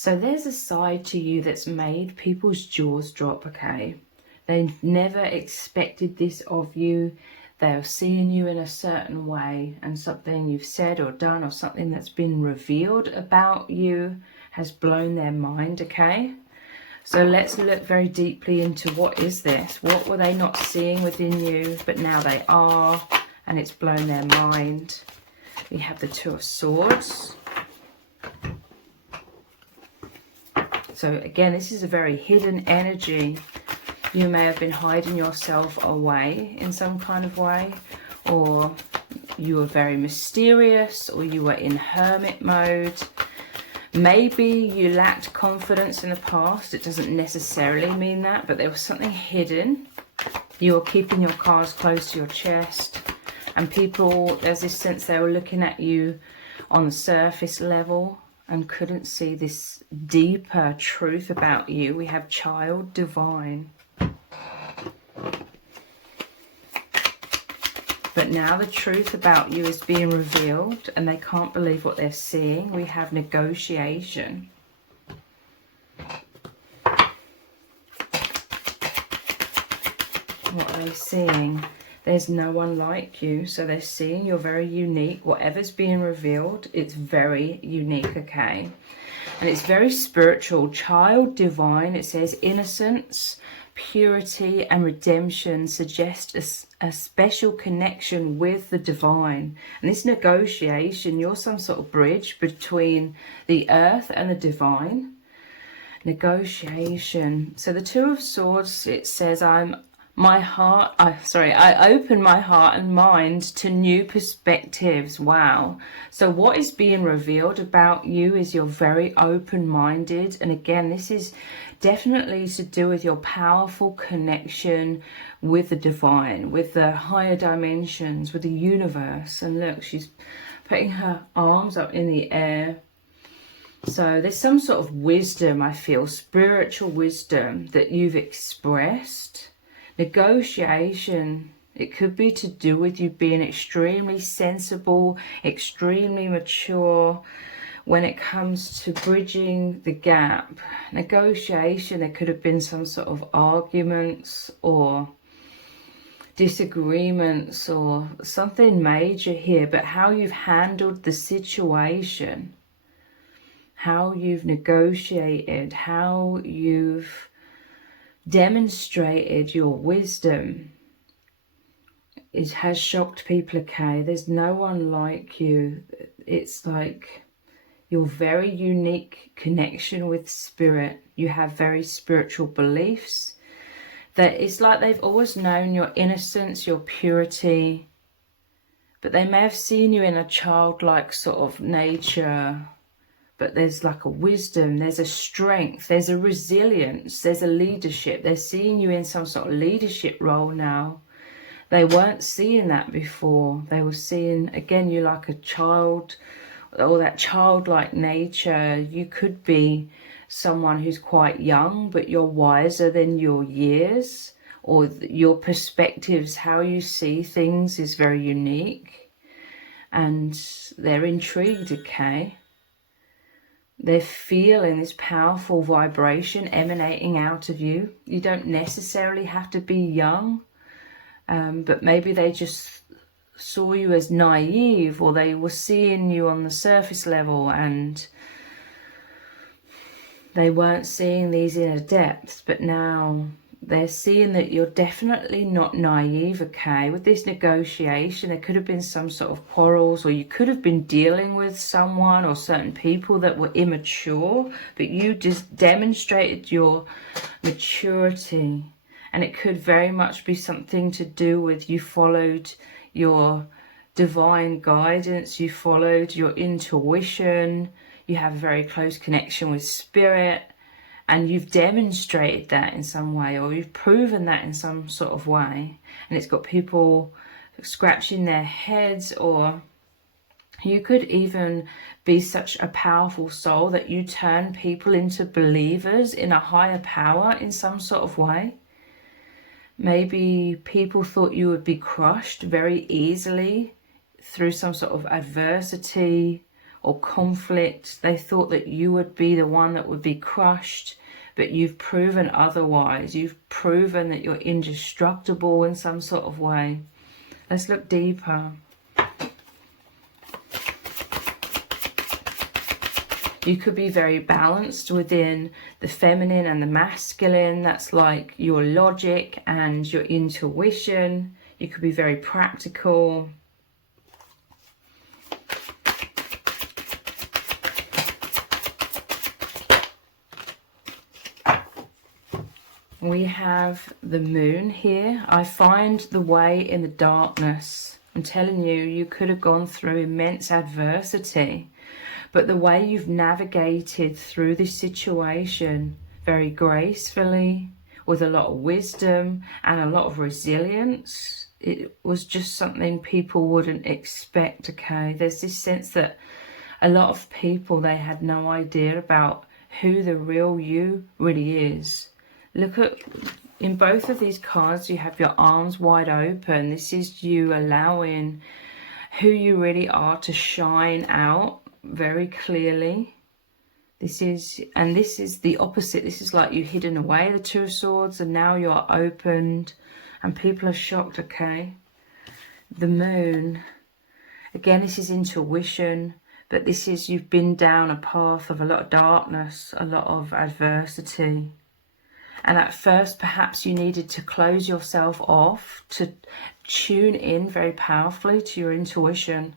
So there's a side to you that's made people's jaws drop, okay? They never expected this of you. They're seeing you in a certain way, and something you've said or done or something that's been revealed about you has blown their mind, okay? So let's look very deeply into what is this? What were they not seeing within you, but now they are, and it's blown their mind. We have the Two of Swords. So again, this is a very hidden energy. You may have been hiding yourself away in some kind of way, or you were very mysterious, or you were in hermit mode. Maybe you lacked confidence in the past. It doesn't necessarily mean that, but there was something hidden. You were keeping your cards close to your chest, and people, there's this sense they were looking at you on the surface level and couldn't see this deeper truth about you. We have Child Divine. But now the truth about you is being revealed and they can't believe what they're seeing. We have Negotiation. What are they seeing? There's no one like you. So they're seeing you're very unique. Whatever's being revealed, it's very unique, okay? And it's very spiritual. Child Divine, it says innocence, purity and redemption suggest a special connection with the divine. And this negotiation, you're some sort of bridge between the earth and the divine. Negotiation. So the Two of Swords, it says I open my heart and mind to new perspectives. Wow. So what is being revealed about you is you're very open-minded. And again, this is definitely to do with your powerful connection with the divine, with the higher dimensions, with the universe. And look, she's putting her arms up in the air. So there's some sort of wisdom, I feel, spiritual wisdom that you've expressed. Negotiation, it could be to do with you being extremely sensible, extremely mature when it comes to bridging the gap. Negotiation, there could have been some sort of arguments or disagreements or something major here, but how you've handled the situation, how you've negotiated, how you've demonstrated your wisdom, it has shocked people, okay? There's no one like you. It's like your very unique connection with spirit. You have very spiritual beliefs. That it's like they've always known your innocence, your purity, but they may have seen you in a childlike sort of nature. But there's like a wisdom, there's a strength, there's a resilience, there's a leadership. They're seeing you in some sort of leadership role now. They weren't seeing that before. They were seeing, again, you like a child, or that childlike nature. You could be someone who's quite young, but you're wiser than your years, or your perspectives, how you see things is very unique. And they're intrigued, okay? They're feeling this powerful vibration emanating out of you. You don't necessarily have to be young, but maybe they just saw you as naive, or they were seeing you on the surface level and they weren't seeing these inner depths. But now they're seeing that you're definitely not naive, okay? With this negotiation, there could have been some sort of quarrels, or you could have been dealing with someone or certain people that were immature, but you just demonstrated your maturity. And it could very much be something to do with you followed your divine guidance, you followed your intuition, you have a very close connection with spirit. And you've demonstrated that in some way, or you've proven that in some sort of way. And it's got people scratching their heads, or you could even be such a powerful soul that you turn people into believers in a higher power in some sort of way. Maybe people thought you would be crushed very easily through some sort of adversity or conflict. They thought that you would be the one that would be crushed, but you've proven otherwise. You've proven that you're indestructible in some sort of way. Let's look deeper. You could be very balanced within the feminine and the masculine. That's like your logic and your intuition. You could be very practical. We have the moon here. I find the way in the darkness. I'm telling you, you could have gone through immense adversity, but the way you've navigated through this situation very gracefully, with a lot of wisdom and a lot of resilience, it was just something people wouldn't expect, okay? There's this sense that a lot of people, they had no idea about who the real you really is. Look at, in both of these cards, you have your arms wide open. This is you allowing who you really are to shine out very clearly. This is the opposite. This is like you hidden away, the Two of Swords, and now you're opened and people are shocked, okay? The moon, again, this is intuition, but this is you've been down a path of a lot of darkness, a lot of adversity. And at first, perhaps you needed to close yourself off, to tune in very powerfully to your intuition.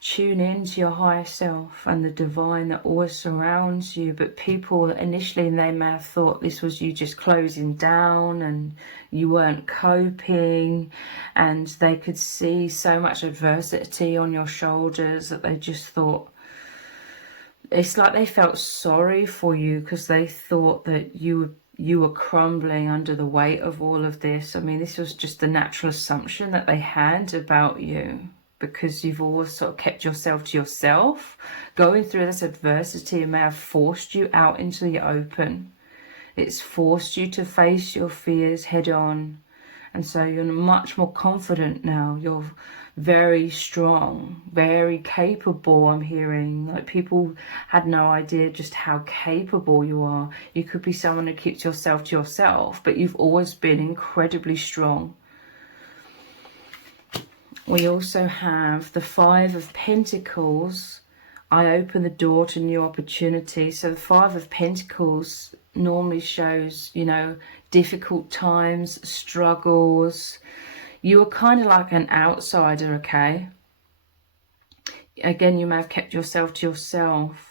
Tune in to your higher self and the divine that always surrounds you. But people initially, they may have thought this was you just closing down and you weren't coping. And they could see so much adversity on your shoulders that they just thought, it's like they felt sorry for you because they thought that you were crumbling under the weight of all of this. I mean, this was just the natural assumption that they had about you because you've always sort of kept yourself to yourself. Going through this adversity may have forced you out into the open. It's forced you to face your fears head on. And so you're much more confident now. You're very strong, very capable, I'm hearing. Like people had no idea just how capable you are. You could be someone who keeps yourself to yourself, but you've always been incredibly strong. We also have the Five of Pentacles. I open the door to new opportunities. So the Five of Pentacles normally shows, you know, difficult times, struggles. You were kind of like an outsider, okay? Again, you may have kept yourself to yourself.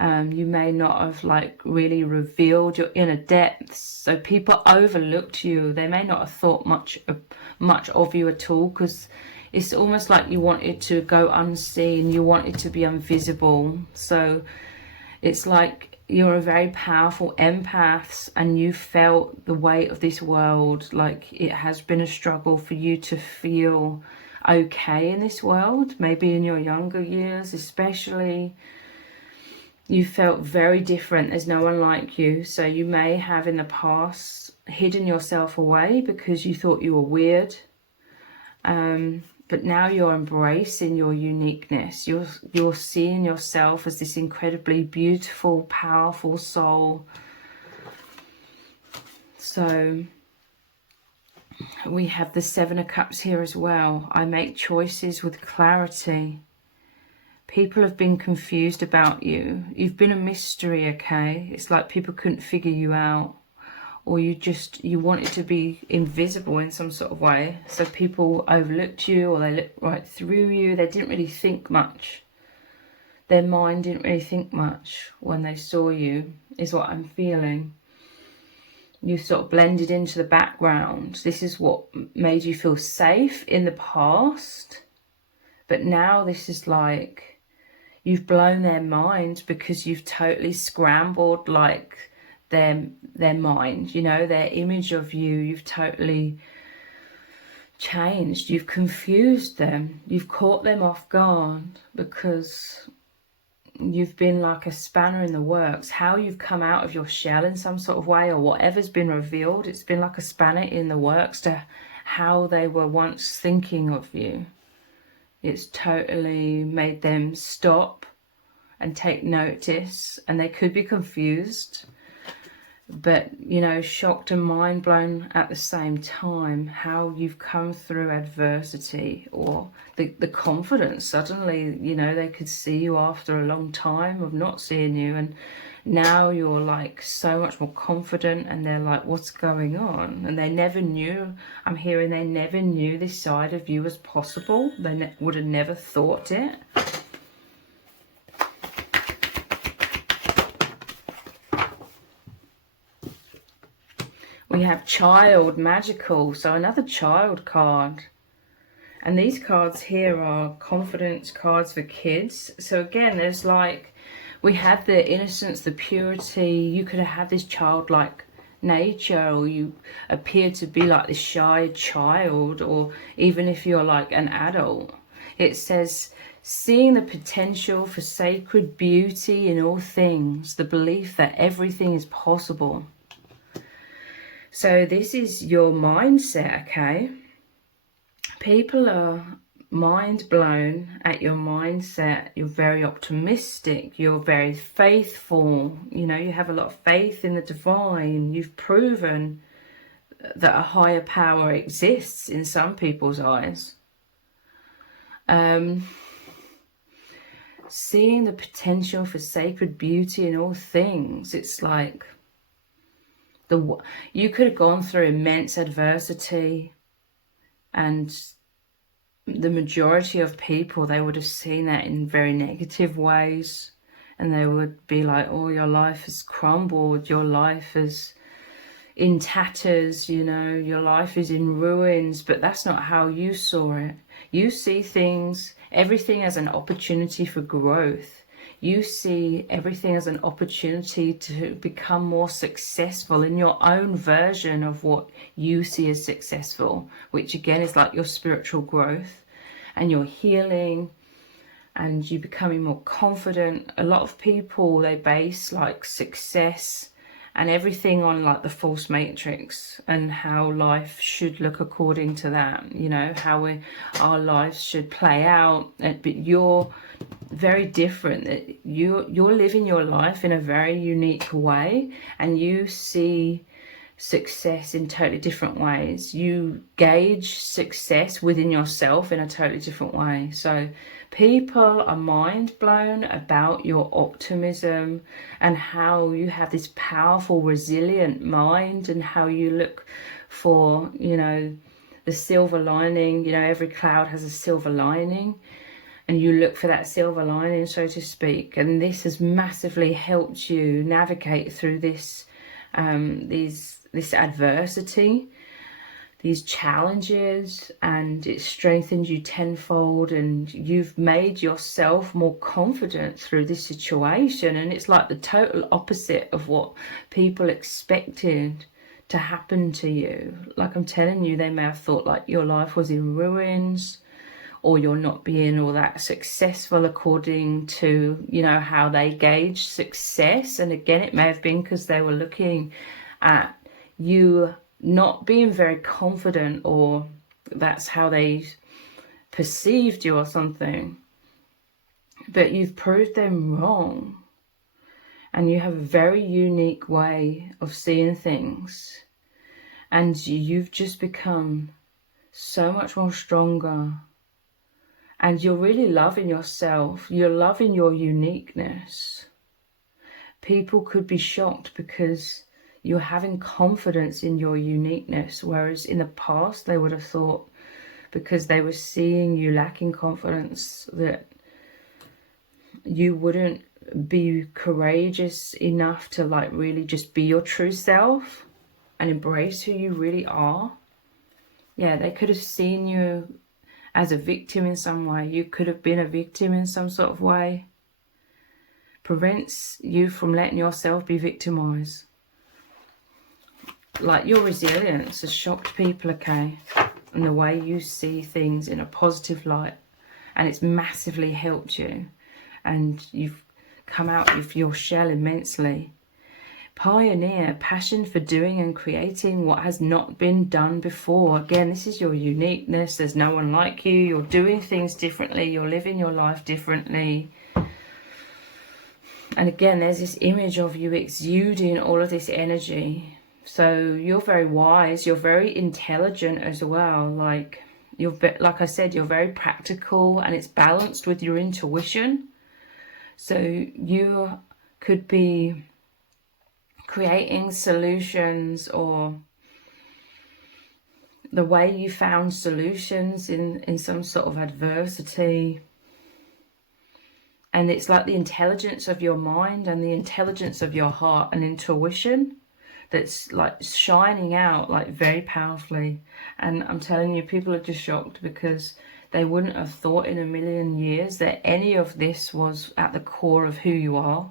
You may not have like really revealed your inner depths. So people overlooked you. They may not have thought much of you at all because it's almost like you wanted to go unseen. You wanted to be invisible. So it's like you're a very powerful empath and you felt the weight of this world. Like it has been a struggle for you to feel okay in this world. Maybe in your younger years especially. You felt very different. There's no one like you. So you may have in the past hidden yourself away because you thought you were weird. But now you're embracing your uniqueness. You're seeing yourself as this incredibly beautiful, powerful soul. So we have the Seven of Cups here as well. I make choices with clarity. People have been confused about you. You've been a mystery, okay? It's like people couldn't figure you out. Or you wanted to be invisible in some sort of way. So people overlooked you or they looked right through you. They didn't really think much. Their mind didn't really think much when they saw you, is what I'm feeling. You sort of blended into the background. This is what made you feel safe in the past. But now this is like you've blown their mind because you've totally scrambled like their mind, you know, their image of you. You've totally changed. You've confused them. You've caught them off guard because you've been like a spanner in the works. How you've come out of your shell in some sort of way or whatever's been revealed, it's been like a spanner in the works to how they were once thinking of you. It's totally made them stop and take notice, and they could be confused, but, you know, shocked and mind blown at the same time, how you've come through adversity, or the confidence. Suddenly, you know, they could see you after a long time of not seeing you, and now you're like so much more confident, and they're like, what's going on? And they never knew, I'm hearing they never knew this side of you was possible. They would have never thought it. We have child, magical, so another child card. And these cards here are confidence cards for kids. So again, there's like, we have the innocence, the purity. You could have had this childlike nature, or you appear to be like this shy child, or even if you're like an adult. It says, seeing the potential for sacred beauty in all things, the belief that everything is possible. So this is your mindset, okay? People are mind blown at your mindset. You're very optimistic. You're very faithful. You know, you have a lot of faith in the divine. You've proven that a higher power exists in some people's eyes. Seeing the potential for sacred beauty in all things. It's like, you could have gone through immense adversity, and the majority of people, they would have seen that in very negative ways, and they would be like, oh, your life has crumbled, your life is in tatters, you know, your life is in ruins. But that's not how you saw it. You see things, everything as an opportunity for growth. You see everything as an opportunity to become more successful in your own version of what you see as successful, which again is like your spiritual growth and your healing, and you becoming more confident. A lot of people, they base like success and everything on like the false matrix, and how life should look according to that, you know, how our lives should play out. But you're very different. That you're living your life in a very unique way, and you see success in totally different ways. You gauge success within yourself in a totally different way. So people are mind blown about your optimism, and how you have this powerful, resilient mind, and how you look for, you know, the silver lining. You know, every cloud has a silver lining, and you look for that silver lining, so to speak. And this has massively helped you navigate through this this adversity, these challenges, and it strengthened you tenfold, and you've made yourself more confident through this situation. And it's like the total opposite of what people expected to happen to you. Like I'm telling you, they may have thought like your life was in ruins, or you're not being all that successful according to, you know, how they gauge success. And again, it may have been because they were looking at you not being very confident, or that's how they perceived you or something. But you've proved them wrong, and you have a very unique way of seeing things, and you've just become so much more stronger, and you're really loving yourself. You're loving your uniqueness. People could be shocked because you're having confidence in your uniqueness, whereas in the past they would have thought, because they were seeing you lacking confidence, that you wouldn't be courageous enough to like really just be your true self and embrace who you really are. Yeah, they could have seen you as a victim in some way. You could have been a victim in some sort of way. Prevents you from letting yourself be victimized. Like your resilience has shocked people, okay? And the way you see things in a positive light. And it's massively helped you. And you've come out of your shell immensely. Pioneer, passion for doing and creating what has not been done before. Again, this is your uniqueness. There's no one like you. You're doing things differently. You're living your life differently. And again, there's this image of you exuding all of this energy. So you're very wise. You're very intelligent as well. Like I said, you're very practical, and it's balanced with your intuition. So you could be creating solutions, or the way you found solutions in some sort of adversity. And it's like the intelligence of your mind and the intelligence of your heart and intuition that's like shining out like very powerfully. And I'm telling you, people are just shocked, because they wouldn't have thought in a million years that any of this was at the core of who you are,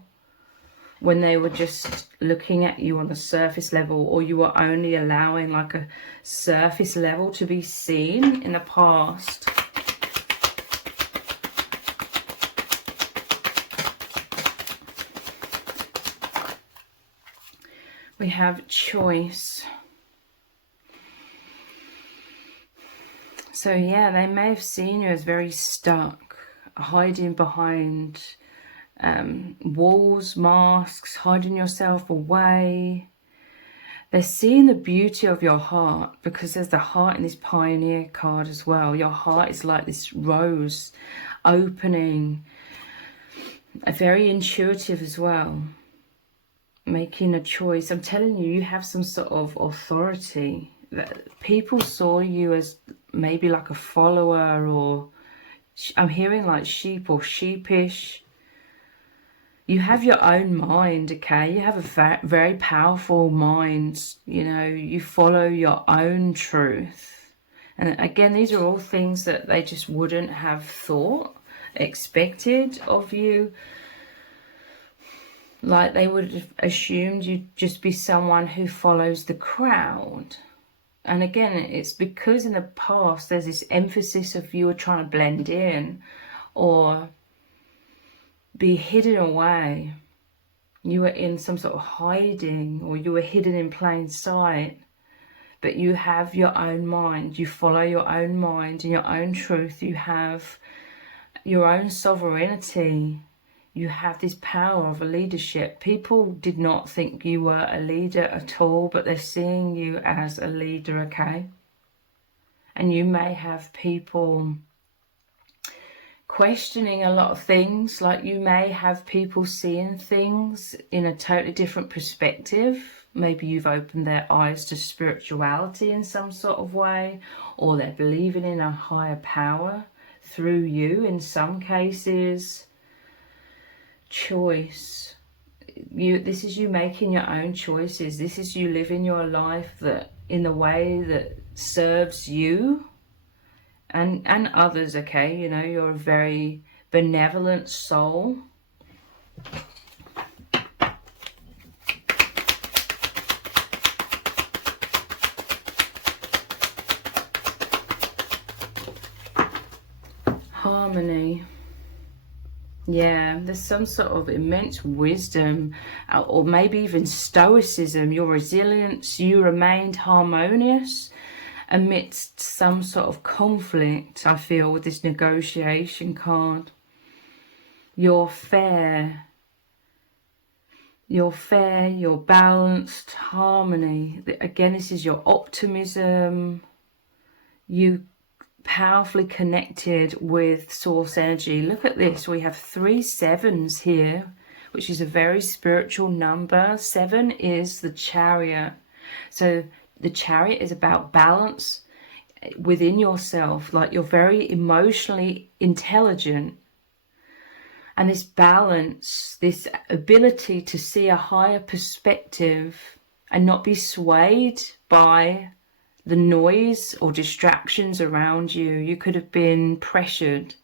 when they were just looking at you on the surface level, or you were only allowing like a surface level to be seen in the past. We have choice. So yeah, they may have seen you as very stuck, hiding behind walls, masks, hiding yourself away. They're seeing the beauty of your heart, because there's the heart in this Pioneer card as well. Your heart is like this rose opening, very intuitive as well, making a choice. I'm telling you, you have some sort of authority. That people saw you as maybe like a follower, or I'm hearing like sheep or sheepish. You have your own mind, okay? You have a very powerful mind. You know, you follow your own truth. And again, these are all things that they just wouldn't have thought, expected of you. Like they would have assumed you'd just be someone who follows the crowd. And again, it's because in the past there's this emphasis of you were trying to blend in or be hidden away. You were in some sort of hiding, or you were hidden in plain sight. But you have your own mind. You follow your own mind and your own truth. You have your own sovereignty. You have this power of a leadership. People did not think you were a leader at all, but they're seeing you as a leader, okay? And you may have people questioning a lot of things. Like you may have people seeing things in a totally different perspective. Maybe you've opened their eyes to spirituality in some sort of way, or they're believing in a higher power through you in some cases. Choice. This is you making your own choices. This is you living your life that in the way that serves you and others, okay? You know, you're a very benevolent soul. Harmony. Yeah, there's some sort of immense wisdom, or maybe even stoicism. Your resilience, you remained harmonious amidst some sort of conflict, I feel, with this negotiation card. You're fair, you're balanced, harmony. Again, this is your optimism. You powerfully connected with source energy. Look at this. We have 3 sevens here, which is a very spiritual number. 7 is the Chariot. So the Chariot is about balance within yourself. Like you're very emotionally intelligent. And this balance, this ability to see a higher perspective and not be swayed by the noise or distractions around you. You could have been pressured.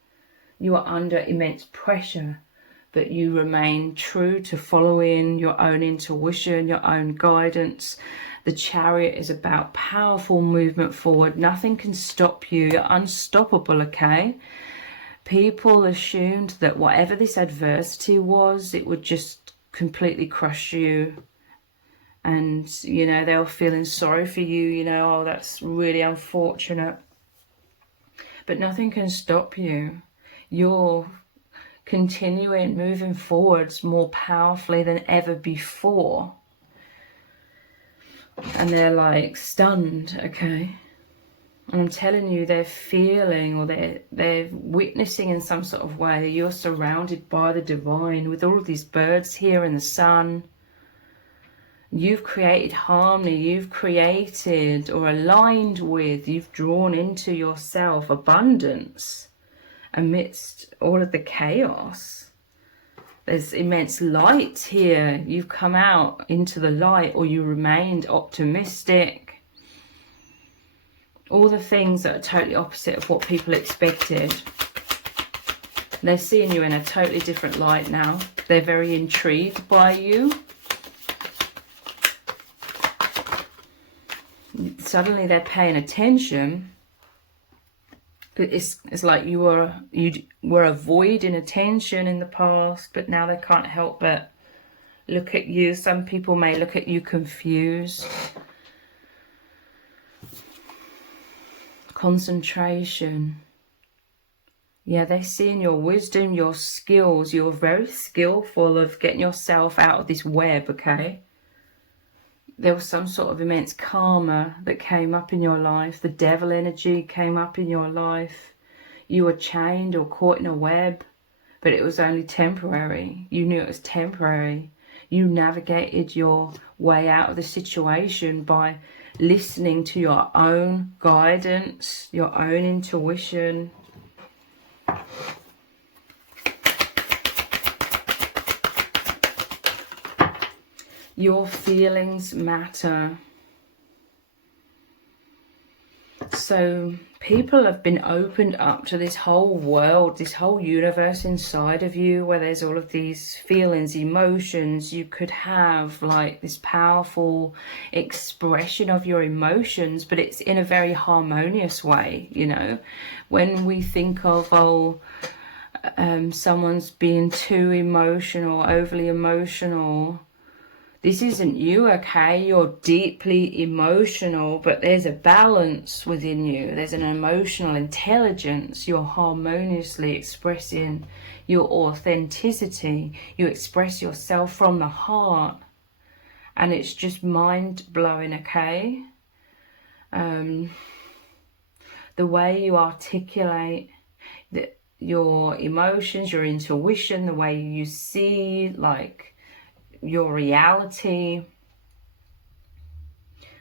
You are under immense pressure, but you remain true to following your own intuition, your own guidance. The Chariot is about powerful movement forward. Nothing can stop you. You're unstoppable, okay? People assumed that whatever this adversity was, it would just completely crush you And, you know, they were feeling sorry for you, you know, oh, that's really unfortunate. But nothing can stop you. You're continuing, moving forwards more powerfully than ever before. And they're like stunned, okay? And I'm telling you, they're feeling, or they're witnessing in some sort of way, you're surrounded by the divine with all of these birds here in the sun. You've created harmony, you've created or aligned with, you've drawn into yourself abundance amidst all of the chaos. There's immense light here. You've come out into the light, or you remained optimistic. All the things that are totally opposite of what people expected. They're seeing you in a totally different light now. They're very intrigued by you. Suddenly they're paying attention. It's like you were avoiding attention in the past, but now they can't help but look at you. Some people may look at you confused. Concentration. Yeah, they're seeing your wisdom, your skills. You're very skillful of getting yourself out of this web, okay? There was some sort of immense karma that came up in your life. The devil energy came up in your life. You were chained or caught in a web, but it was only temporary. You knew it was temporary. You navigated your way out of the situation by listening to your own guidance, your own intuition. Your feelings matter. So people have been opened up to this whole world, this whole universe inside of you, where there's all of these feelings, emotions. You could have like this powerful expression of your emotions, but it's in a very harmonious way, you know. When we think of, someone's being too emotional, overly emotional, this isn't you, okay? You're deeply emotional, but there's a balance within you. There's an emotional intelligence. You're harmoniously expressing your authenticity. You express yourself from the heart. And it's just mind-blowing, okay? The way you articulate your emotions, your intuition, the way you see, like, your reality,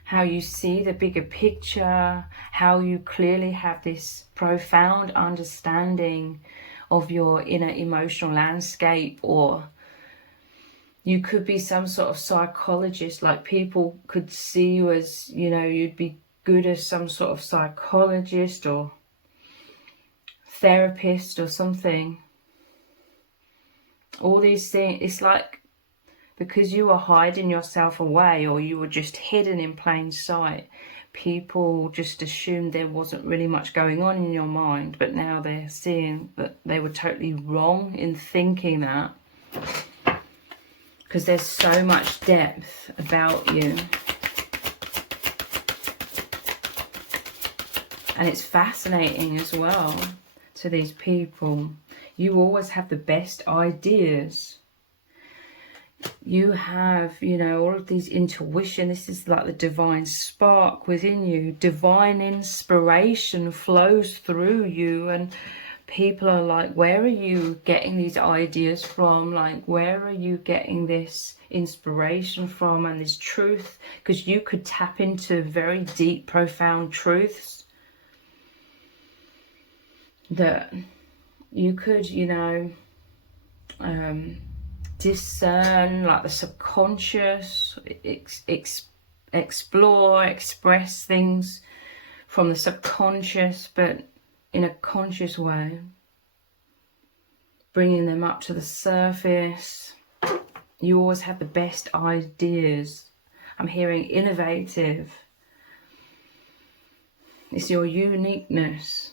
how you see the bigger picture, how you clearly have this profound understanding of your inner emotional landscape. Or you could be some sort of psychologist, like people could see you as, you know, you'd be good as some sort of psychologist or therapist or something. All these things, it's like, because you were hiding yourself away, or you were just hidden in plain sight, people just assumed there wasn't really much going on in your mind. But now they're seeing that they were totally wrong in thinking that, because there's so much depth about you. And it's fascinating as well to these people. You always have the best ideas. You have, you know, all of these intuition. This is like the divine spark within you. Divine inspiration flows through you, and people are like, where are you getting these ideas from? Like, where are you getting this inspiration from and this truth? Because you could tap into very deep, profound truths that you could, you know, discern, like the subconscious, explore, express things from the subconscious, but in a conscious way, bringing them up to the surface. You always have the best ideas. I'm hearing innovative. It's your uniqueness.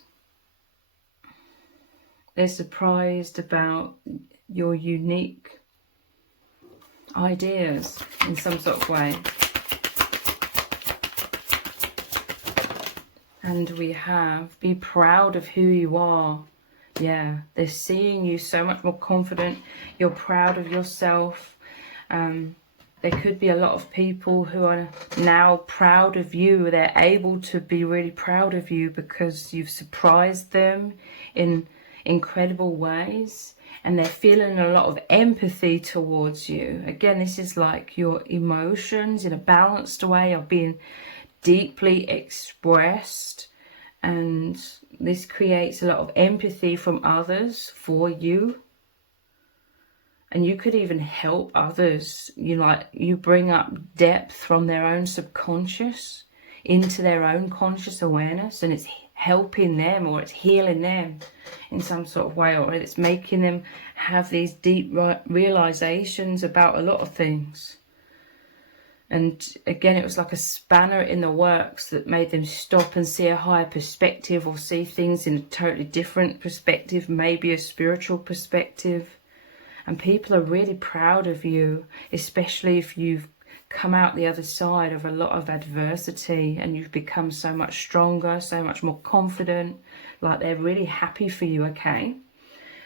They're surprised about your unique ideas in some sort of way. And we have, be proud of who you are. Yeah, they're seeing you so much more confident. You're proud of yourself. There could be a lot of people who are now proud of you. They're able to be really proud of you because you've surprised them in incredible ways. And they're feeling a lot of empathy towards you. Again, this is like your emotions in a balanced way are being deeply expressed. And this creates a lot of empathy from others for you. And you could even help others. You bring up depth from their own subconscious into their own conscious awareness, and it's helping them, or it's healing them in some sort of way, or it's making them have these deep realizations about a lot of things. And again, it was like a spanner in the works that made them stop and see a higher perspective, or see things in a totally different perspective, maybe a spiritual perspective. And people are really proud of you, especially if you've come out the other side of a lot of adversity and you've become so much stronger, so much more confident. Like, they're really happy for you, okay?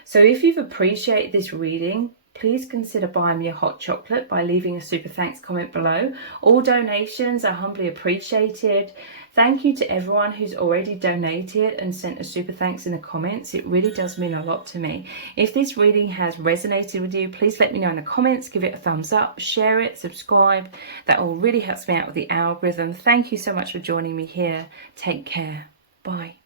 So if you've appreciated this reading, please consider buying me a hot chocolate by leaving a super thanks comment below. All donations are humbly appreciated. Thank you to everyone who's already donated and sent a super thanks in the comments. It really does mean a lot to me. If this reading has resonated with you, please let me know in the comments. Give it a thumbs up, share it, subscribe. That all really helps me out with the algorithm. Thank you so much for joining me here. Take care. Bye.